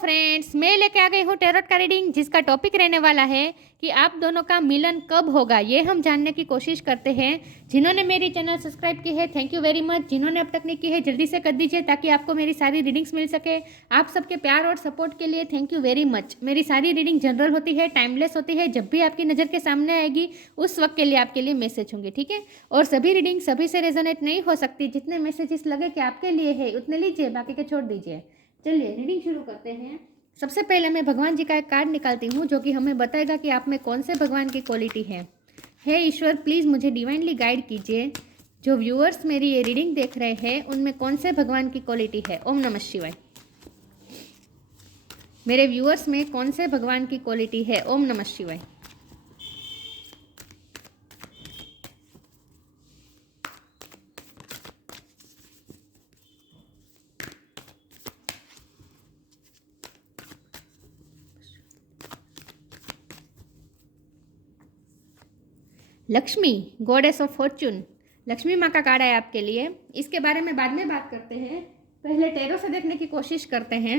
Friends, मैं लेके आ गई हूँ टैरोट का रीडिंग, जिसका टॉपिक रहने वाला है कि आप दोनों का मिलन कब होगा। ये हम जानने की कोशिश करते हैं। जिन्होंने मेरी चैनल सब्सक्राइब की है, थैंक यू वेरी मच। जिन्होंने अब तक नहीं की है, जल्दी से कर दीजिए ताकि आपको मेरी सारी रीडिंग्स मिल सके। आप सबके प्यार और सपोर्ट के लिए थैंक यू वेरी मच। मेरी सारी रीडिंग जनरल होती है, टाइमलेस होती है। जब भी आपकी नज़र के सामने आएगी उस वक्त के लिए आपके लिए मैसेज होंगे, ठीक है। और सभी रीडिंग सभी से रेजोनेट नहीं हो सकती। जितने मैसेजेस लगे कि आपके लिए है उतने लीजिए, बाकी के छोड़ दीजिए। चलिए रीडिंग शुरू करते हैं। सबसे पहले मैं भगवान जी का एक कार्ड निकालती हूँ जो कि हमें बताएगा कि आप में कौन से भगवान की क्वालिटी है। हे ईश्वर, प्लीज़ मुझे डिवाइनली गाइड कीजिए। जो व्यूअर्स मेरी ये रीडिंग देख रहे हैं उनमें कौन से भगवान की क्वालिटी है। ओम नमः शिवाय। मेरे व्यूअर्स में कौन से भगवान की क्वालिटी है। ओम नमः शिवाय। Lakshmi, goddess of Fortune. Lakshmi माँ का कार्ड है आपके लिए। इसके बारे में बाद में बात करते हैं, पहले टैरो से देखने की कोशिश करते हैं।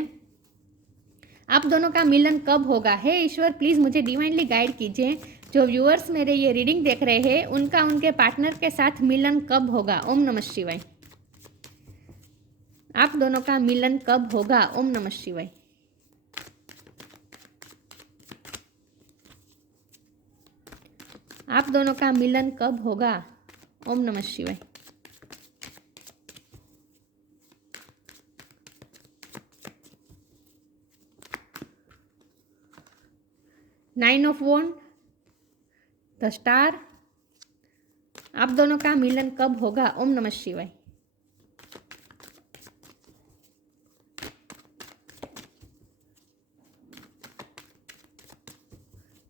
आप दोनों का मिलन कब होगा। हे ईश्वर, प्लीज़ मुझे डिवाइनली गाइड कीजिए। जो व्यूअर्स मेरे ये रीडिंग देख रहे हैं उनका उनके पार्टनर के साथ मिलन कब होगा। ओम नमः शिवाय। आप दोनों का मिलन कब होगा। ओम नमः शिवाय। आप दोनों का मिलन कब होगा। ओम नमः शिवाय। Nine of wand, the star. आप दोनों का मिलन कब होगा। ओम नमः शिवाय।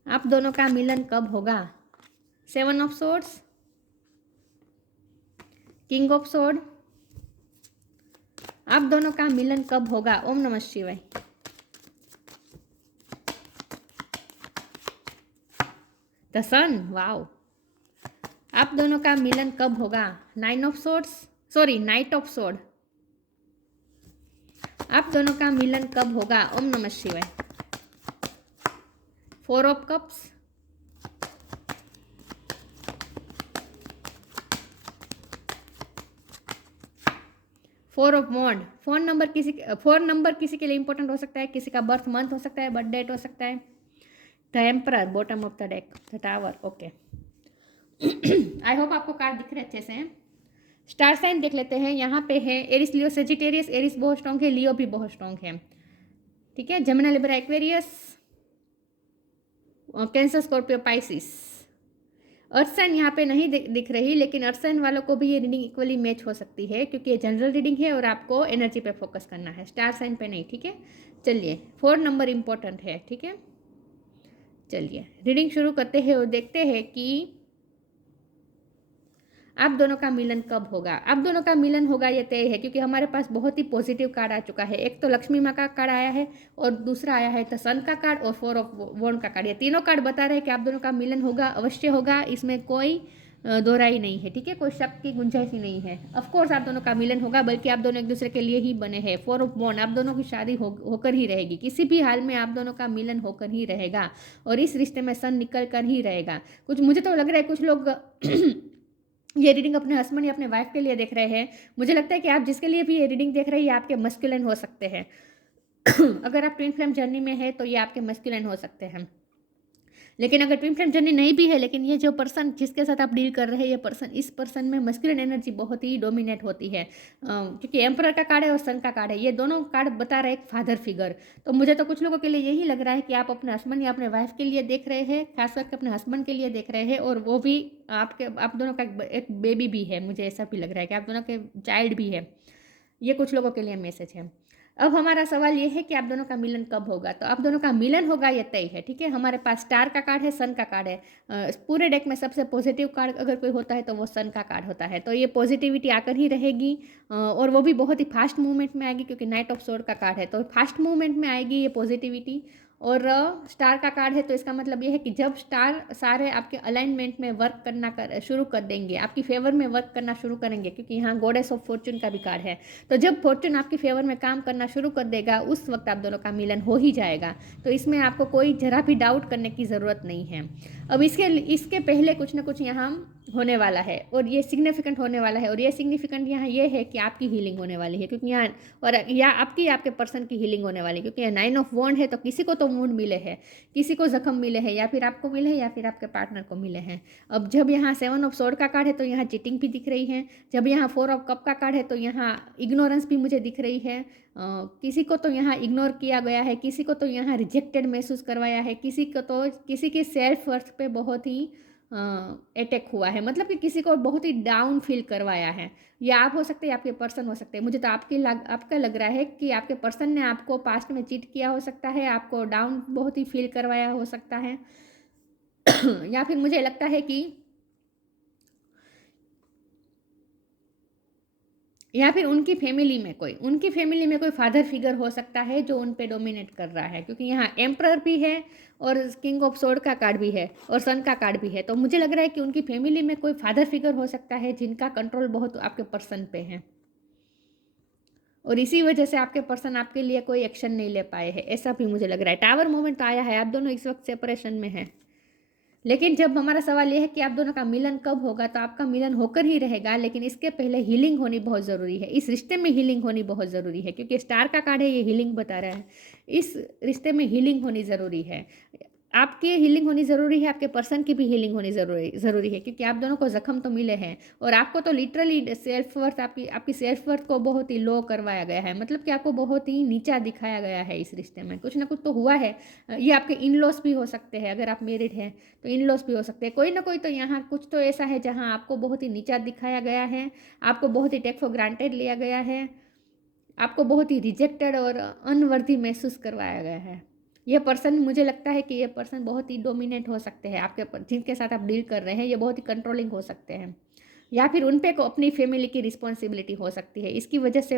आप दोनों का मिलन कब होगा। Seven of swords, king of sword. आप दोनों का मिलन कब होगा। ओम नमः शिवाय। The sun, wow. आप दोनों का मिलन कब होगा। Nine of swords, sorry knight of sword. आप दोनों का मिलन कब होगा। ओम नमः शिवाय। Four of cups, four of wand. Four number किसी के लिए इंपॉर्टेंट हो सकता है, किसी का बर्थ मंथ हो सकता है, बर्थ डेट हो सकता है। The emperor, bottom of the deck, the tower. Okay, I hope आपको कार्ड दिख रहे अच्छे से। स्टार साइन देख लेते हैं। यहाँ पे है एरिस, लियो, सेजिटेरियस। एरिस बहुत स्ट्रॉन्ग है, लियो भी बहुत स्ट्रॉन्ग है, ठीक है। Gemini, Libra, Aquarius, Cancer, Scorpio, Pisces. Earth sign यहाँ पे नहीं दिख रही, लेकिन अर्थ साइन वालों को भी ये रीडिंग इक्वली मैच हो सकती है क्योंकि ये जनरल रीडिंग है और आपको एनर्जी पे फोकस करना है, स्टार साइन पे नहीं, ठीक है। चलिए, 4 नंबर इंपॉर्टेंट है, ठीक है। चलिए रीडिंग शुरू करते हैं और देखते हैं कि आप दोनों का मिलन कब होगा। आप दोनों का मिलन होगा ये तय है क्योंकि हमारे पास बहुत ही पॉजिटिव कार्ड आ चुका है। एक तो लक्ष्मी माँ का कार्ड आया है और दूसरा आया है द सन का कार्ड और फोर ऑफ वॉन्ड का कार्ड। ये तीनों कार्ड बता रहे हैं कि आप दोनों का मिलन होगा, अवश्य होगा। इसमें कोई दोहराई नहीं है, ठीक है। कोई शक की गुंजाइश ही नहीं है। ऑफकोर्स आप दोनों का मिलन होगा, बल्कि आप दोनों एक दूसरे के लिए ही बने हैं। फोर ऑफ वॉन्ड, आप दोनों की शादी होकर ही रहेगी। किसी भी हाल में आप दोनों का मिलन होकर ही रहेगा और इस रिश्ते में सन निकल कर ही रहेगा। कुछ मुझे तो लग रहा है कुछ लोग ये रीडिंग अपने हस्बैंड या अपने वाइफ के लिए देख रहे हैं। मुझे लगता है कि आप जिसके लिए भी ये रीडिंग देख रहे हैं ये आपके मस्कुलिन हो सकते हैं। अगर आप ट्विन फ्लेम जर्नी में है तो ये आपके मस्कुलिन हो सकते हैं। लेकिन अगर ट्विन फ्लेम जर्नी नहीं भी है, लेकिन ये जो पर्सन जिसके साथ आप डील कर रहे हैं, ये पर्सन, इस पर्सन में मस्कुलिन एनर्जी बहुत ही डोमिनेट होती है, क्योंकि एम्परर का कार्ड है और सन का कार्ड है। ये दोनों कार्ड बता रहे हैं एक फादर फिगर। तो मुझे तो कुछ लोगों के लिए यही लग रहा है कि आप अपने हस्बैंड या अपने वाइफ के लिए देख रहे हैं, खास करके अपने हस्बैंड के लिए देख रहे हैं, और वो भी आप दोनों का एक बेबी भी है। मुझे ऐसा भी लग रहा है कि आप दोनों के चाइल्ड भी है। ये कुछ लोगों के लिए मैसेज है। अब हमारा सवाल ये है कि आप दोनों का मिलन कब होगा। तो आप दोनों का मिलन होगा ये तय है, ठीक है। हमारे पास स्टार का कार्ड है, सन का कार्ड है। पूरे डेक में सबसे पॉजिटिव कार्ड अगर कोई होता है तो वो सन का कार्ड होता है। तो ये पॉजिटिविटी आकर ही रहेगी और वो भी बहुत ही फास्ट मूवमेंट में आएगी क्योंकि नाइट ऑफ सोर्ड का कार्ड है। तो फास्ट मूवमेंट में आएगी ये पॉजिटिविटी और स्टार का कार्ड है तो इसका मतलब ये है कि जब स्टार सारे आपके अलाइनमेंट में वर्क करना शुरू कर देंगे, आपकी फेवर में वर्क करना शुरू करेंगे, क्योंकि यहाँ गॉडेस ऑफ फॉर्चून का भी कार्ड है, तो जब फॉर्चून आपकी फेवर में काम करना शुरू कर देगा उस वक्त आप दोनों का मिलन हो ही जाएगा। तो इसमें आपको कोई जरा भी डाउट करने की ज़रूरत नहीं है। अब इसके पहले कुछ ना कुछ यहाँ होने वाला है और ये सिग्निफिकेंट होने वाला है, और ये सिग्निफिकेंट यहाँ ये है कि आपकी हीलिंग होने वाली है, क्योंकि यहाँ और या आपके पर्सन की हीलिंग होने वाली है, क्योंकि यहाँ 9 ऑफ वॉन्ड है तो किसी को तो वुंड मिले हैं, किसी को जख्म मिले हैं, या फिर आपको मिले हैं या फिर आपके पार्टनर को मिले हैं। अब जब यहाँ 7 ऑफ स्वॉर्ड का कार्ड है तो यहाँ चीटिंग भी दिख रही है, जब यहाँ 4 ऑफ कप का कार्ड है तो यहाँ इग्नोरेंस भी मुझे दिख रही है। किसी को तो यहाँ इग्नोर किया गया है, किसी को तो यहाँ रिजेक्टेड महसूस करवाया है, किसी को तो किसी के सेल्फ वर्थ पे बहुत ही अटैक हुआ है, मतलब कि किसी को बहुत ही डाउन फील करवाया है। या आप हो सकते हैं, आपके पर्सन हो सकते हैं। मुझे तो आपका लग रहा है कि आपके पर्सन ने आपको पास्ट में चीट किया हो सकता है, आपको डाउन बहुत ही फील करवाया हो सकता है या फिर मुझे लगता है कि या फिर उनकी फैमिली में कोई फादर फिगर हो सकता है जो उन पे डोमिनेट कर रहा है, क्योंकि यहाँ एम्परर भी है और किंग ऑफ सोर्ड का कार्ड भी है और सन का कार्ड भी है। तो मुझे लग रहा है कि उनकी फैमिली में कोई फादर फिगर हो सकता है जिनका कंट्रोल बहुत आपके पर्सन पे है, और इसी वजह से आपके पर्सन आपके लिए कोई एक्शन नहीं ले पाए हैं, ऐसा भी मुझे लग रहा है। टावर मोमेंट तो आया है, आप दोनों इस वक्त सेपरेशन में हैं, लेकिन जब हमारा सवाल यह है कि आप दोनों का मिलन कब होगा, तो आपका मिलन होकर ही रहेगा, लेकिन इसके पहले हीलिंग होनी बहुत ज़रूरी है। इस रिश्ते में हीलिंग होनी बहुत ज़रूरी है, क्योंकि स्टार का कार्ड है, ये हीलिंग बता रहा है। इस रिश्ते में हीलिंग होनी ज़रूरी है, आपकी हीलिंग होनी ज़रूरी है, आपके पर्सन की भी हीलिंग होनी ज़रूरी है, क्योंकि आप दोनों को जख्म तो मिले हैं और आपको तो लिटरली सेल्फ वर्थ आपकी सेल्फ वर्थ को बहुत ही लो करवाया गया है, मतलब कि आपको बहुत ही नीचा दिखाया गया है। इस रिश्ते में कुछ ना कुछ तो हुआ है। ये आपके इन लॉस भी हो सकते हैं, अगर आप मैरिड हैं तो इन लॉस भी हो सकते हैं, कोई ना कोई तो यहाँ कुछ तो ऐसा है जहाँ आपको बहुत ही नीचा दिखाया गया है, आपको बहुत ही टेक फॉर ग्रांटेड लिया गया है, आपको बहुत ही रिजेक्टेड और अनवर्दी महसूस करवाया गया है। ये पर्सन, मुझे लगता है कि ये पर्सन बहुत ही डोमिनेट हो सकते हैं जिनके साथ आप डील कर रहे हैं, ये बहुत ही कंट्रोलिंग हो सकते हैं, या फिर उन पे को अपनी फैमिली की रिस्पॉन्सिबिलिटी हो सकती है। इसकी वजह से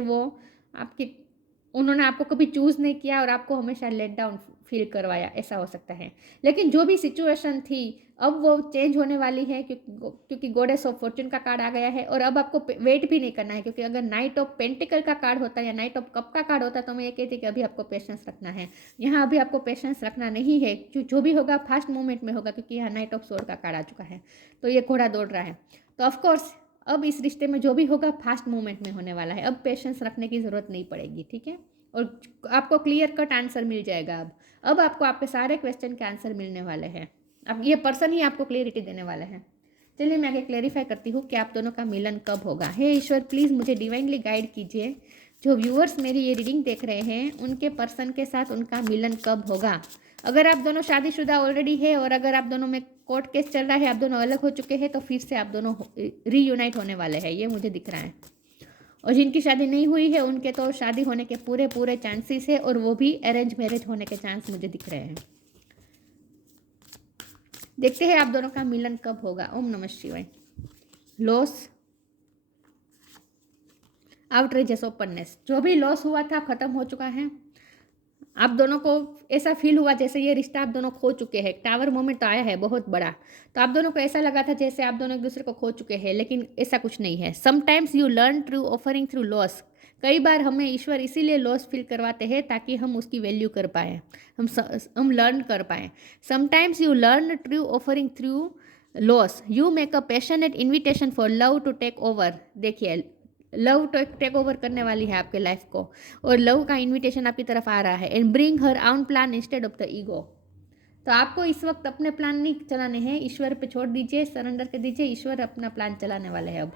उन्होंने आपको कभी चूज़ नहीं किया और आपको हमेशा लेट डाउन फील करवाया, ऐसा हो सकता है। लेकिन जो भी सिचुएशन थी अब वो चेंज होने वाली है, क्योंकि गॉडेस ऑफ फॉर्चून का कार्ड आ गया है, और अब आपको वेट भी नहीं करना है, क्योंकि अगर नाइट ऑफ पेंटिकल का कार्ड होता या नाइट ऑफ कप का कार्ड होता तो मैं ये कहती कि अभी आपको पेशेंस रखना है। यहाँ अभी आपको पेशेंस रखना नहीं है, जो भी होगा फास्ट मूवमेंट में होगा, क्योंकि यहाँ नाइट ऑफ सोर्ड का कार्ड आ चुका है, तो ये घोड़ा दौड़ रहा है। तो ऑफकोर्स अब इस रिश्ते में जो भी होगा फास्ट मूवमेंट में होने वाला है, अब पेशेंस रखने की ज़रूरत नहीं पड़ेगी, ठीक है, और आपको क्लियर कट आंसर मिल जाएगा। अब आपको आपके सारे क्वेश्चन के आंसर मिलने वाले हैं, अब ये पर्सन ही आपको क्लियरिटी देने वाला है। चलिए मैं आगे क्लेरिफाई करती हूँ कि आप दोनों का मिलन कब होगा। हे ईश्वर, प्लीज़ मुझे डिवाइनली गाइड कीजिए, जो व्यूअर्स मेरी ये रीडिंग देख रहे हैं उनके पर्सन के साथ उनका मिलन कब होगा। अगर आप दोनों शादीशुदा ऑलरेडी है और अगर आप दोनों में कोर्ट केस चल रहा है, आप दोनों अलग हो चुके हैं, तो फिर से आप दोनों रीयूनाइट होने वाले हैं, ये मुझे दिख रहा है। और जिनकी शादी नहीं हुई है उनके तो शादी होने के पूरे चांसेस है, और वो भी अरेंज मैरिज होने के चांस मुझे दिख रहे हैं। देखते हैं आप दोनों का मिलन कब होगा। ओम नमः शिवाय। लॉस, आउटरेजस, ओपननेस, जो भी लॉस हुआ था खत्म हो चुका है। आप दोनों को ऐसा फील हुआ जैसे ये रिश्ता आप दोनों खो चुके हैं। टावर मोमेंट तो आया है बहुत बड़ा, तो आप दोनों को ऐसा लगा था जैसे आप दोनों एक दूसरे को खो चुके हैं, लेकिन ऐसा कुछ नहीं है। Sometimes you learn through offering through loss. कई बार हमें ईश्वर इसीलिए लॉस फील करवाते हैं ताकि हम उसकी वैल्यू कर पाएँ, हम लर्न कर पाएँ। Sometimes you learn through offering through loss. You make a passionate invitation for love to take over. देखिए, लव टेक ओवर करने वाली है आपके लाइफ को, और लव का इनविटेशन आपकी तरफ आ रहा है। एंड ब्रिंग हर आउन plan instead of the ego. तो आपको इस वक्त अपने प्लान नहीं चलाने हैं, ईश्वर पे छोड़ दीजिए, सरेंडर कर दीजिए, ईश्वर अपना प्लान चलाने वाले हैं अब।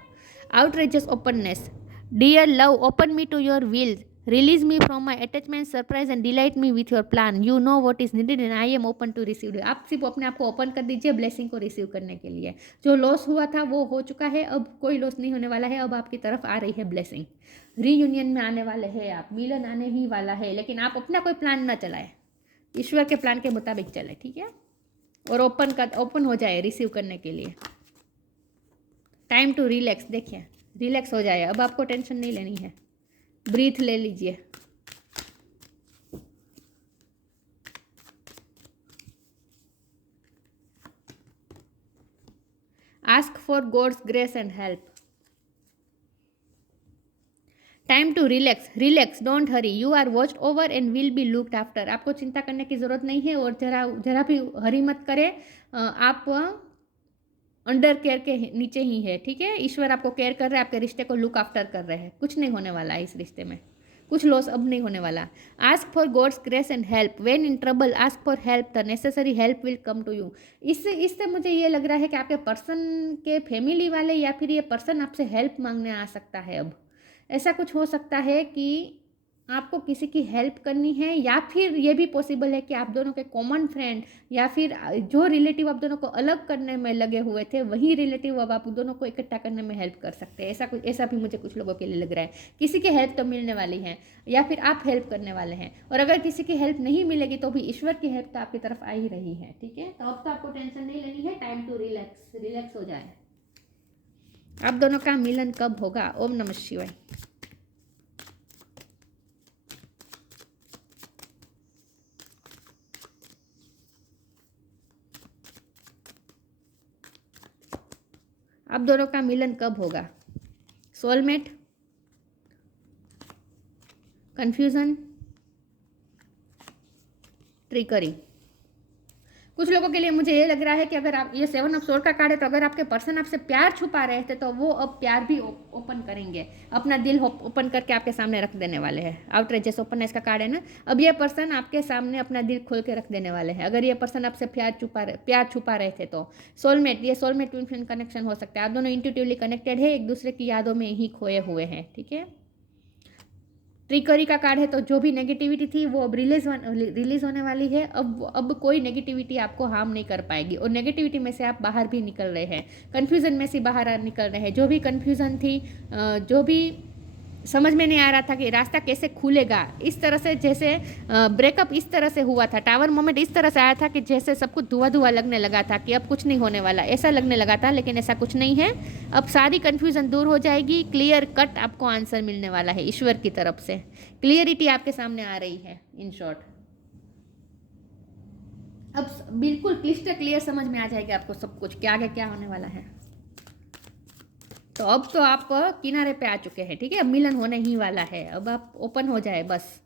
Outrageous openness. Dear love, open me to your will, release me from my attachment, surprise and delight me with your plan. You know what is needed and I am open to receive. आप सिर्फ अपने आप को open कर दीजिए blessing को receive करने के लिए। जो लॉस हुआ था वो हो चुका है, अब कोई लॉस नहीं होने वाला है, अब आपकी तरफ आ रही है ब्लेसिंग। रीयूनियन में आने वाले हैं आप, मिलन आने ही वाला है, लेकिन आप अपना कोई प्लान ना चलाए, ईश्वर के प्लान के मुताबिक चले, ठीक है, और ओपन हो जाए रिसीव करने के लिए। Time to relax. देखिए, रिलैक्स हो जाए, अब आपको टेंशन नहीं लेनी है, ब्रीथ ले लीजिए। Ask for god's grace and help. Time to relax, relax, don't hurry, you are watched over and will be looked after. आपको चिंता करने की ज़रूरत नहीं है और जरा भी हरी मत करें। आप अंडर केयर के नीचे ही है, ठीक है। ईश्वर आपको केयर कर रहे हैं, आपके रिश्ते को लुक आफ्टर कर रहे हैं। कुछ नहीं होने वाला है इस रिश्ते में, कुछ लॉस अब नहीं होने वाला। Ask for god's grace and help, when in trouble ask for help, the necessary help will come to you. इससे मुझे ये लग रहा है कि आपके पर्सन के फैमिली वाले या फिर ये पर्सन आपसे हेल्प मांगने आ सकता है। अब ऐसा कुछ हो सकता है कि आपको किसी की हेल्प करनी है, या फिर ये भी पॉसिबल है कि आप दोनों के कॉमन फ्रेंड या फिर जो रिलेटिव आप दोनों को अलग करने में लगे हुए थे वही रिलेटिव अब आप दोनों को इकट्ठा करने में हेल्प कर सकते हैं। ऐसा भी मुझे कुछ लोगों के लिए लग रहा है। किसी की हेल्प तो मिलने वाली है या फिर आप हेल्प करने वाले हैं, और अगर किसी की हेल्प नहीं मिलेगी तो भी ईश्वर की हेल्प तो आपकी तरफ आ ही रही है, ठीक है। तो अब तो आपको टेंशन नहीं लेनी है, टाइम टू रिलैक्स, रिलैक्स हो जाए। आप दोनों का मिलन कब होगा? ओम नमः शिवाय। आप दोनों का मिलन कब होगा? Soulmate, confusion, trickery. कुछ लोगों के लिए मुझे ये लग रहा है कि अगर आप, ये 7 ऑफ सोर्ड का कार्ड है, तो अगर आपके पर्सन आपसे प्यार छुपा रहे थे तो वो अब प्यार भी ओपन करेंगे, अपना दिल ओपन करके आपके सामने रख देने वाले हैं। आउटरेजस ओपननेस का कार्ड है ना। अब ये पर्सन आपके सामने अपना दिल खोल के रख देने वाले हैं, अगर ये पर्सन आपसे प्यार छुपा रहे थे तो। सोलमेट, ये सोलमेट ट्विन कनेक्शन हो सकता है। आप दोनों इंट्यूटिवली कनेक्टेड है, एक दूसरे की यादों में ही खोए हुए हैं, ठीक है। ट्रिकरी का कार्ड है, तो जो भी नेगेटिविटी थी वो अब रिलीज होने वाली है। अब कोई नेगेटिविटी आपको हार्म नहीं कर पाएगी, और नेगेटिविटी में से आप बाहर भी निकल रहे हैं, कन्फ्यूज़न में से बाहर निकल रहे हैं। जो भी कन्फ्यूज़न थी, जो भी समझ में नहीं आ रहा था कि रास्ता कैसे खुलेगा, इस तरह से, जैसे ब्रेकअप इस तरह से हुआ था, टावर मोमेंट इस तरह से आया था कि जैसे सब कुछ धुआं धुआं लगने लगा था कि अब कुछ नहीं होने वाला, ऐसा लगने लगा था, लेकिन ऐसा कुछ नहीं है। अब सारी कन्फ्यूज़न दूर हो जाएगी, क्लियर कट आपको आंसर मिलने वाला है ईश्वर की तरफ से। क्लियरिटी आपके सामने आ रही है। इन शॉर्ट अब बिल्कुल क्लिस्टर क्लियर समझ में आ जाएगा आपको सब कुछ, क्या आगे क्या होने वाला है। तो अब तो आप किनारे पे आ चुके हैं, ठीक है। अब मिलन होने ही वाला है, अब आप ओपन हो जाए बस।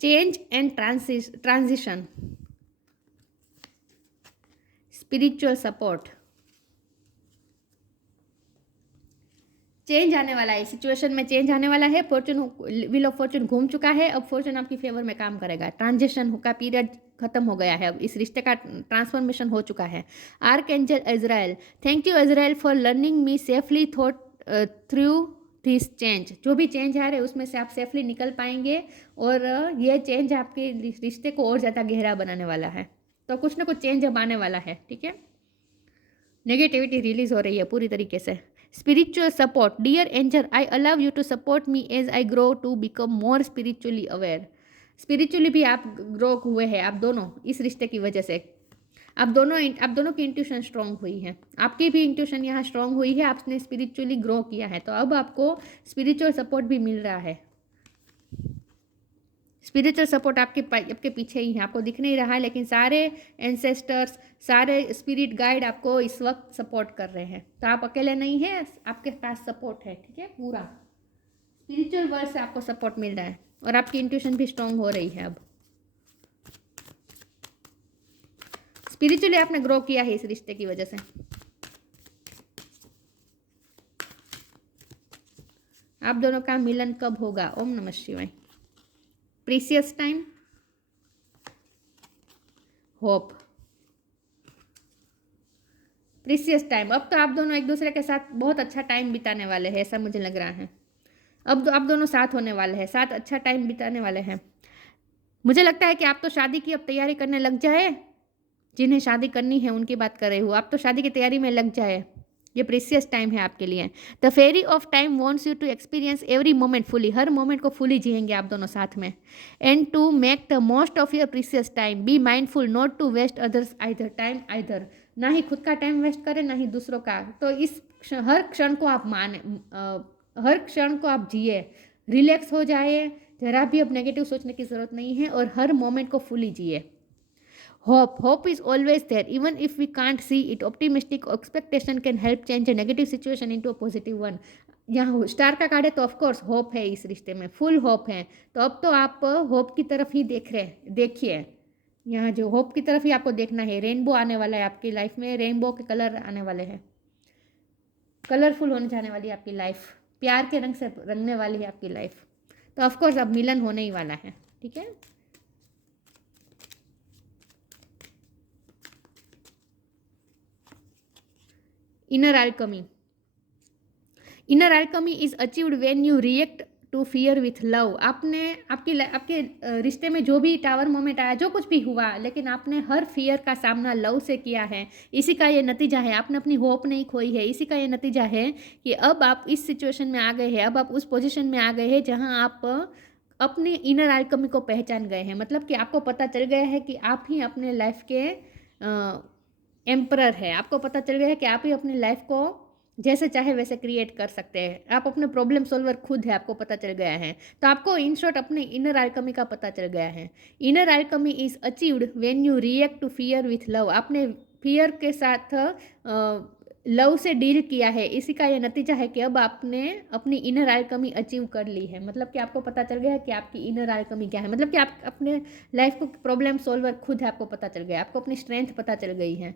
Change and transition, spiritual support, change आने वाला है, सिचुएशन में चेंज आने वाला है। फॉर्चून, व्हील ऑफ फॉर्चून घूम चुका है, अब फॉर्चून आपकी फेवर में काम करेगा। ट्रांजिशन का पीरियड खत्म हो गया है, अब इस रिश्ते का ट्रांसफॉर्मेशन हो चुका है। Arc angel Israel, thank you Israel for learning me safely through this change. जो भी चेंज आ रहे हैं उसमें से आप सेफली निकल पाएंगे, और ये चेंज आपके रिश्ते को और ज़्यादा गहरा बनाने वाला है। तो कुछ ना कुछ चेंज अब आने वाला है, ठीक है। नेगेटिविटी रिलीज हो रही है पूरी तरीके से। Spiritual support, dear angel I allow you to support me as I grow to become more spiritually aware. Spiritually भी आप ग्रो हुए हैं, आप दोनों इस रिश्ते की वजह से। आप दोनों की इंट्यूशन स्ट्रांग हुई है, आपकी भी इंट्यूशन यहाँ स्ट्रांग हुई है, आपने स्पिरिचुअली ग्रो किया है, तो अब आपको स्पिरिचुअल सपोर्ट भी मिल रहा है। स्पिरिचुअल सपोर्ट आपके पीछे ही है, आपको दिख नहीं रहा है, लेकिन सारे एंसेस्टर्स, सारे स्पिरिट गाइड आपको इस वक्त सपोर्ट कर रहे हैं। तो आप अकेले नहीं हैं, आपके पास सपोर्ट है, ठीक है। पूरा स्पिरिचुअल वर्ल्ड से आपको सपोर्ट मिल रहा है, और आपकी इंट्यूशन भी स्ट्रांग हो रही है। अब स्पिरिचुअली आपने ग्रो किया है इस रिश्ते की वजह से। आप दोनों का मिलन कब होगा? ओम नमः शिवाय। Precious time, hope, precious time. अब तो आप दोनों एक दूसरे के साथ बहुत अच्छा टाइम बिताने वाले हैं, ऐसा मुझे लग रहा है। अब आप दोनों साथ होने वाले हैं, साथ अच्छा टाइम बिताने वाले हैं। मुझे लगता है कि आप तो शादी की अब तैयारी करने लग जाए, जिन्हें शादी करनी है उनकी बात कर रही हूँ। आप तो शादी की तैयारी में लग जाए, ये प्रीसियस टाइम है आपके लिए। The fairy of time wants you to experience every moment fully, हर मोमेंट को फुली जिएंगे आप दोनों साथ में। And to make the most of your precious time, be mindful not to waste others either time either, ना ही खुद का टाइम वेस्ट करें ना ही दूसरों का। तो हर क्षण को आप हर क्षण को आप जिए, रिलैक्स हो जाए, जरा भी अब नेगेटिव सोचने की ज़रूरत नहीं है और हर मोमेंट को फुली जिए। Hope is always there even if we can't see it. Optimistic expectation can help change a negative situation into a positive one. यहाँ स्टार का कार्ड है तो ऑफकोर्स होप है, इस रिश्ते में फुल होप है। तो अब तो आप होप की तरफ ही देखिए, यहाँ जो होप की तरफ ही आपको देखना है। रेनबो आने वाला है आपकी लाइफ में, रेनबो के कलर आने वाले हैं, कलरफुल होने जाने वाली है आपकी लाइफ, प्यार के रंग से रंगने वाली है आपकी लाइफ। तो ऑफकोर्स अब मिलन होने ही वाला है, ठीक है। Inner alchemy. Inner alchemy is achieved when you react to fear with love. आपने आपके रिश्ते में जो भी टावर मोमेंट आया, जो कुछ भी हुआ, लेकिन आपने हर फियर का सामना लव से किया है। इसी का ये नतीजा है, आपने अपनी होप नहीं खोई है। इसी का ये नतीजा है कि अब आप इस सिचुएशन में आ गए हैं, अब आप उस पोजीशन में आ गए हैं जहां आप अपनी इनर अल्केमी को पहचान गए हैं। मतलब कि आपको पता चल गया है कि आप ही अपने लाइफ के एम्परर है। आपको पता चल गया है कि आप ही अपनी लाइफ को जैसे चाहे वैसे क्रिएट कर सकते हैं। आप अपने प्रॉब्लम सॉल्वर खुद है, आपको पता चल गया है। तो आपको इन शॉर्ट अपने इनर अल्केमी का पता चल गया है। Inner alchemy is achieved when you react to fear with love. आपने फियर के साथ लव से डील किया है। इसी का ये नतीजा है कि अब आपने अपनी इनर अल्केमी अचीव कर ली है। मतलब कि आपको पता चल गया है कि आपकी इनर अल्केमी क्या है। मतलब कि आप अपने लाइफ को प्रॉब्लम सॉल्वर खुद है, आपको पता चल गया, आपको अपनी स्ट्रेंथ पता चल गई है।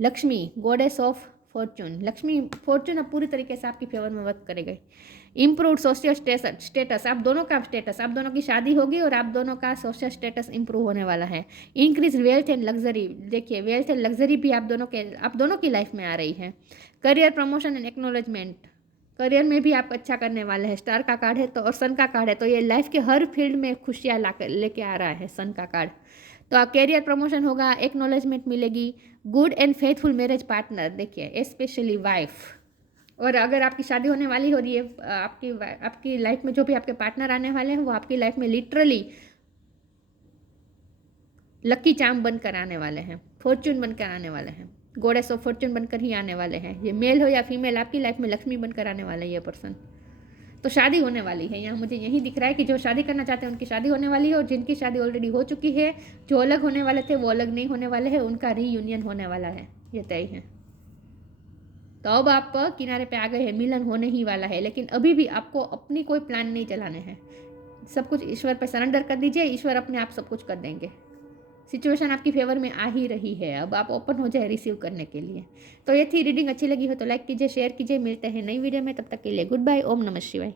Lakshmi, goddess of Fortune. Lakshmi Fortune अब पूरी तरीके से आपकी फेवर में वर्क करेगी। इम्प्रूव सोशल स्टेटस, आप दोनों का स्टेटस, आप दोनों की शादी होगी और आप दोनों का सोशल स्टेटस इंप्रूव होने वाला है। Increase wealth and luxury. देखिए वेल्थ एंड लग्जरी भी आप दोनों की लाइफ में आ रही है। Career promotion and acknowledgement, career में भी आप अच्छा करने वाले हैं। स्टार का कार्ड है तो और सन का कार्ड है, तो ये लाइफ के हर फील्ड में खुशियाँ लेके आ रहा है सन का कार्ड। तो कैरियर प्रमोशन होगा, एक्नॉलेजमेंट मिलेगी। Good and faithful marriage partner, देखिए स्पेशली वाइफ। और अगर आपकी शादी होने वाली हो रही है, आपकी लाइफ में जो भी आपके पार्टनर आने वाले हैं वो आपकी लाइफ में लिटरली लकी चार्म बनकर आने वाले हैं, फॉर्चून बनकर आने वाले हैं, गॉडेस ऑफ फॉर्चून बनकर ही आने वाले हैं। ये मेल हो या फीमेल, आपकी लाइफ में लक्ष्मी बनकर आने वाला है ये पर्सन। तो शादी होने वाली है। यहाँ मुझे यही दिख रहा है कि जो शादी करना चाहते हैं उनकी शादी होने वाली है, और जिनकी शादी ऑलरेडी हो चुकी है, जो अलग होने वाले थे वो अलग नहीं होने वाले हैं, उनका रीयूनियन होने वाला है, ये तय है। तो अब आप किनारे पे आ गए हैं, मिलन होने ही वाला है। लेकिन अभी भी आपको अपनी कोई प्लान नहीं चलाने हैं, सब कुछ ईश्वर पर सरेंडर कर दीजिए, ईश्वर अपने आप सब कुछ कर देंगे। सिचुएशन आपकी फेवर में आ ही रही है, अब आप ओपन हो जाए रिसीव करने के लिए। तो ये थी रीडिंग। अच्छी लगी हो तो लाइक कीजिए, शेयर कीजिए। मिलते हैं नई वीडियो में, तब तक के लिए गुड बाय। ओम नमः शिवाय।